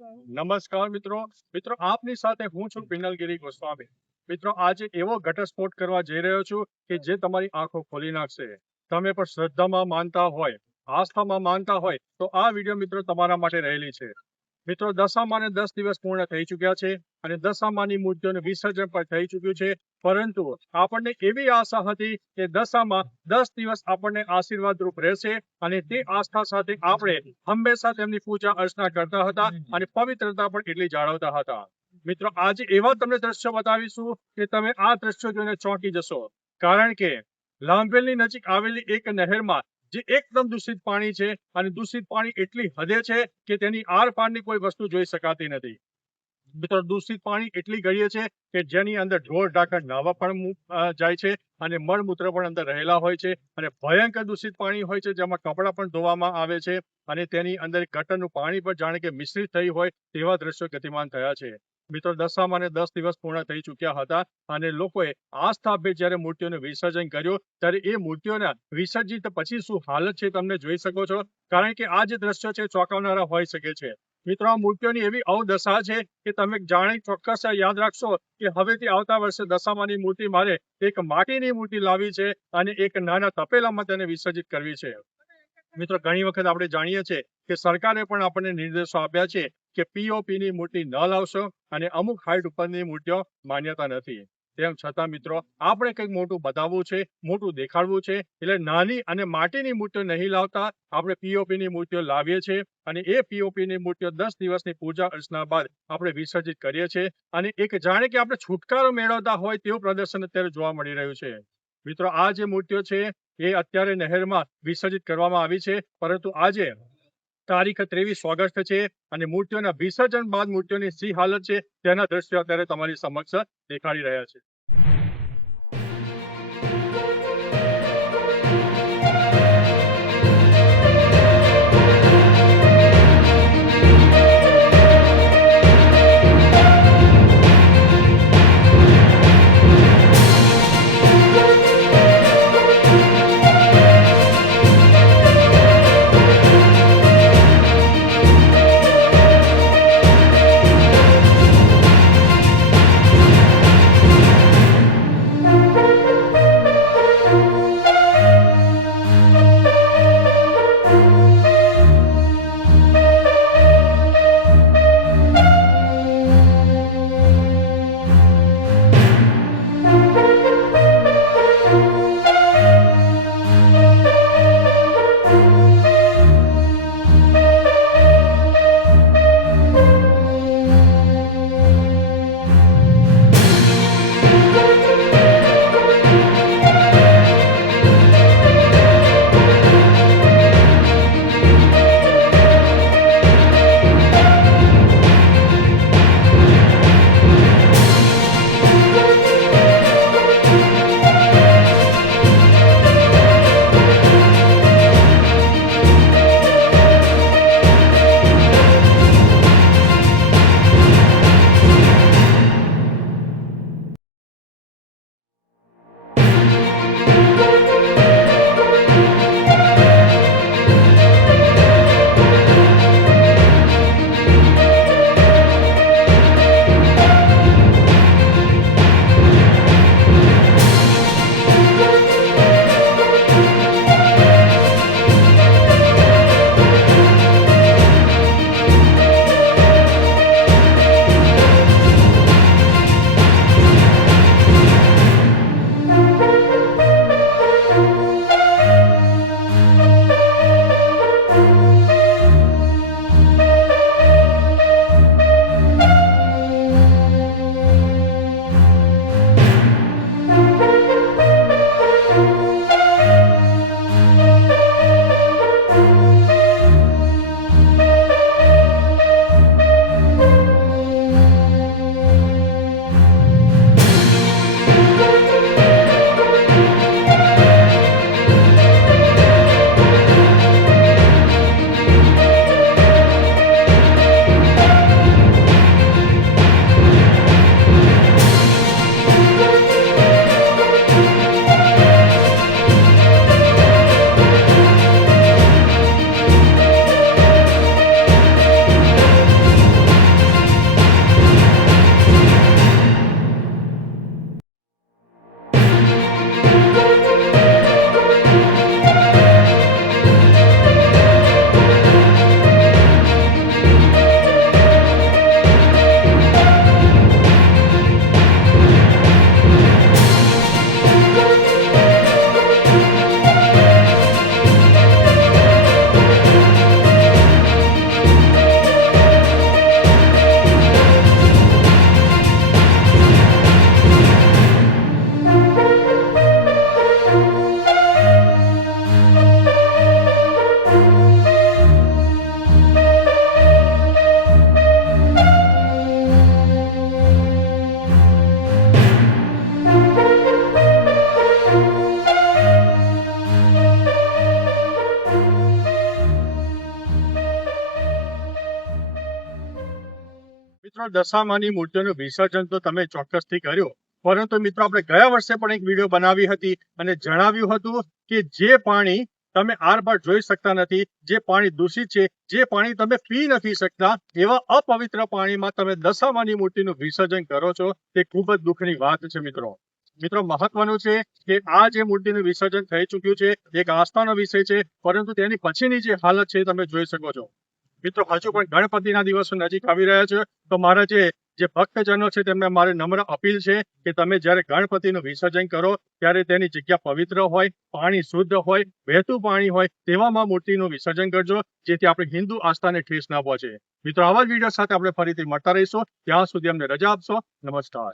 નમસ્કાર મિત્રો આપની સાથે હું છું પિનલગીરી ગોસ્વામી। મિત્રો આજે એવો ઘટસ્ફોટ કરવા જઈ રહ્યો છું કે જે તમારી આંખો ખોલી નાખશે। તમે પણ શ્રદ્ધામાં માનતા હોય, આસ્થામાં માનતા હોય તો આ વિડીયો મિત્રો તમારા માટે રહેલી છે। મિત્રો દશામાને 10 દિવસ પૂર્ણ થઈ ચૂક્યા છે અને દશામાની મૂર્તિઓનું વિસર્જન પણ થઈ ચૂક્યું છે, પરંતુ આપણને એવી આશા હતી કે દશામાં 10 દિવસ આપણને આશીર્વાદ રૂપ રહેશે અને તે આસ્થા સાથે આપણે હંમેશા તેમની પૂજા અર્ચના કરતા હતા અને પવિત્રતા પણ એટલી જાળવતા હતા। મિત્રો આજે એવા તમને દ્રશ્યો બતાવીશું કે તમે આ દ્રશ્યો જોઈને ચોંકી જશો, કારણ કે લાંભેલની નજીક આવેલી એક નહેરમાં જે એકદમ દૂષિત પાણી છે અને દૂષિત પાણી એટલી હદે છે કે તેની આરપારની કોઈ વસ્તુ જોઈ શકાતી નથી। મિત્રો દૂષિત પાણી એટલી ગળીએ છે કે જેની અંદર ઢોર ઢાંકર નાવા પણ જાય છે અને મળમૂત્ર પણ અંદર રહેલા હોય છે અને ભયંકર દૂષિત પાણી હોય છે, જેમાં કપડાં પણ ધોવામાં આવે છે અને તેની અંદર ગટરનું પાણી પણ જાણે કે મિશ્રિત થઈ હોય તેવા દ્રશ્યો ગતિમાન થયા છે। મિત્રો દશામાને 10 દિવસ પૂર્ણ થઈ ચૂક્યા હતા અને લોકોએ આસ્થાભેર જ્યારે મૂર્તિઓનું વિસર્જન કર્યું ત્યારે એ મૂર્તિઓના વિસર્જિત પછી શું હાલત છે તમને જોઈ શકો છો, કારણ કે આ જે દ્રશ્યો છે ચોંકાવનારા હોઈ શકે છે। મિત્રો આ મૂર્તિઓની એવી અવદશા છે કે તમે જાણી ચોક્કસ યાદ રાખશો કે હવેથી આવતા વર્ષે દશામાની મૂર્તિ મારે એક માટીની મૂર્તિ લાવી છે અને એક નાના તપેલામાં તેને વિસર્જિત કરવી છે। મિત્રો ઘણી વખત આપણે જાણીએ છીએ કે સરકારે પણ આપણને નિર્દેશો આપ્યા છે કે પીઓપીની મૂર્તિ ન લાવશો અને અમુક હાઈટ ઉપરની મૂર્તિઓ માન્યતા નથી। તેમ છતાં મિત્રો આપણે કંઈક મોટું બતાવવું છે, મોટું દેખાડવું છે, એટલે નાની અને માટીની મૂર્તિઓ નહીં લાવતા આપણે પીઓપીની મૂર્તિઓ લાવીએ છીએ અને એ પીઓપીની મૂર્તિઓ 10 દિવસની પૂજા અર્ચના બાદ આપણે વિસર્જિત કરીએ છીએ અને એક જાણે કે આપણે છુટકારો મેળવતા હોય તેવું પ્રદર્શન અત્યારે જોવા મળી રહ્યું છે। મિત્રો આ જે મૂર્તિઓ છે એ અત્યારે નહેરમાં વિસર્જિત કરવામાં આવી છે, પરંતુ આજે તારીખ 23 ઓગસ્ટ છે અને મૂર્તિઓના વિસર્જન બાદ મૂર્તિઓની શી હાલત છે તેના દ્રશ્યો અત્યારે તમારી સમક્ષ દેખાડી રહ્યા છે। મિત્રો દશામાની મૂર્તિઓનું વિસર્જન તો તમે ચોક્કસથી કર્યું, પરંતુ મિત્રો આપણે ગયા વર્ષે પણ એક વિડીયો બનાવી હતી અને જણાવ્યું હતું કે જે પાણી તમે આરપાર જોઈ શકતા નથી, જે પાણી દૂષિત છે, જે પાણી તમે પી નથી શકતા, એવા અપવિત્ર પાણીમાં તમે દશામાની મૂર્તિનું વિસર્જન કરો છો, તે ખૂબ જ દુઃખની વાત છે મિત્રો. મિત્રો મહત્વનું છે કે આ જે મૂર્તિનું વિસર્જન થઈ ચૂક્યું છે એક આસ્થાનો વિષય છે, પરંતુ તેની પછીની જે હાલત છે તમે જોઈ શકો છો. મિત્રો હજુ પણ ગણપતિના દિવસો નજીક આવી રહ્યા છે, તો મારા જે ભક્તજનો છે તેમને મારી નમ્ર અપીલ છે કે તમે જ્યારે ગણપતિનું વિસર્જન કરો ત્યારે તેની જગ્યા પવિત્ર હોય, પાણી શુદ્ધ હોય, વહેતું પાણી હોય તેવામાં મૂર્તિનું વિસર્જન કરજો, જેથી આપણી હિન્દુ આસ્થાને ઠેસ ના પહોંચે. મિત્રો આવા જ વિડીયો સાથે આપણે ફરીથી મળતા રહીશું. ત્યાં સુધી અમને રજા આપશો. નમસ્કાર.